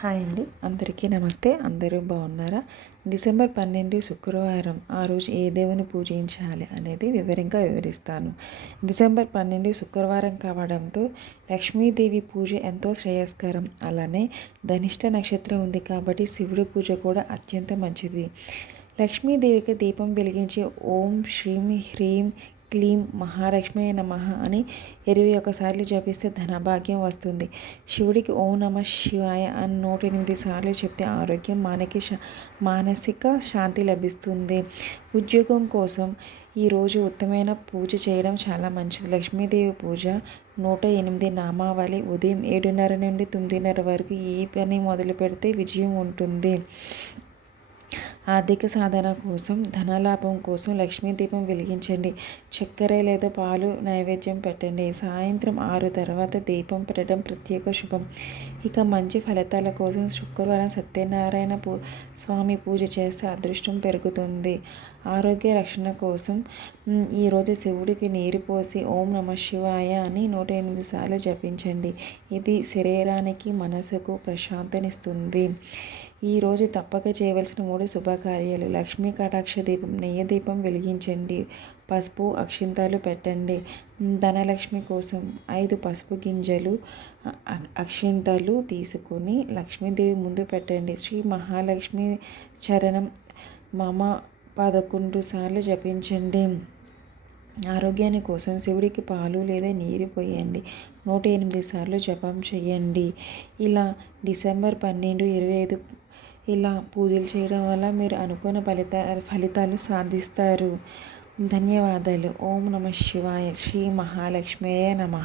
Hi అండి. అందరికీ నమస్తే. అందరూ బాగున్నారా? డిసెంబర్ పన్నెండు శుక్రవారం ఆ రోజు ఏ దేవుని పూజించాలి అనేది వివరంగా వివరిస్తాను. డిసెంబర్ పన్నెండు శుక్రవారం కావడంతో లక్ష్మీదేవి పూజ ఎంతో శ్రేయస్కరం. అలానే ధనిష్ట నక్షత్రం ఉంది కాబట్టి శివుడి పూజ కూడా అత్యంత మంచిది. లక్ష్మీదేవికి దీపం వెలిగించి ఓం శ్రీం హ్రీం క్లీం మహాలక్ష్మి నమ అని ఇరవై ఒకసార్లు జపిస్తే ధనభాగ్యం వస్తుంది. శివుడికి ఓం నమ శివాయ అని నూట ఎనిమిది సార్లు చెప్తే ఆరోగ్యం మానకి మానసిక శాంతి లభిస్తుంది. ఉద్యోగం కోసం ఈరోజు ఉత్తమైన పూజ చేయడం చాలా మంచిది. లక్ష్మీదేవి పూజ నూట ఎనిమిది నామావళి ఉదయం ఏడున్నర నుండి తొమ్మిదిన్నర వరకు ఏ పని మొదలు పెడితే విజయం ఉంటుంది. ఆర్థిక సాధన కోసం ధనలాభం కోసం లక్ష్మీ దీపం వెలిగించండి. చక్కెర లేదా పాలు నైవేద్యం పెట్టండి. సాయంత్రం ఆరు తర్వాత దీపం పెట్టడం ప్రత్యేక శుభం. ఇక మంచి ఫలితాల కోసం శుక్రవారం సత్యనారాయణ పూ స్వామి పూజ చేస్తే అదృష్టం పెరుగుతుంది. ఆరోగ్య రక్షణ కోసం ఈరోజు శివుడికి నీరు పోసి ఓం నమ శివాయ అని నూట ఎనిమిది సార్లు జపించండి. ఇది శరీరానికి మనసుకు ప్రశాంతనిస్తుంది. ఈరోజు తప్పక చేయవలసిన మూడు శుభకార్యాలు. లక్ష్మీ కటాక్ష దీపం నెయ్యి దీపం వెలిగించండి. పసుపు అక్షింతాలు పెట్టండి. ధనలక్ష్మి కోసం ఐదు పసుపు గింజలు అక్షింతాలు తీసుకొని లక్ష్మీదేవి ముందు పెట్టండి. శ్రీ మహాలక్ష్మి చరణం మమ పదకొండు సార్లు జపించండి. ఆరోగ్యాన్ని కోసం శివుడికి పాలు లేదా నీరు పోయండి. నూట ఎనిమిది సార్లు జపం చేయండి. ఇలా డిసెంబర్ పన్నెండు ఇరవై ఐదు ఇలా పూజలు చేయడం వల్ల మీరు అనుకున్న ఫలిత ఫలితాలు సాధిస్తారు. ధన్యవాదాలు. ఓం నమ శివాయ శ్రీ మహాలక్ష్మే నమ.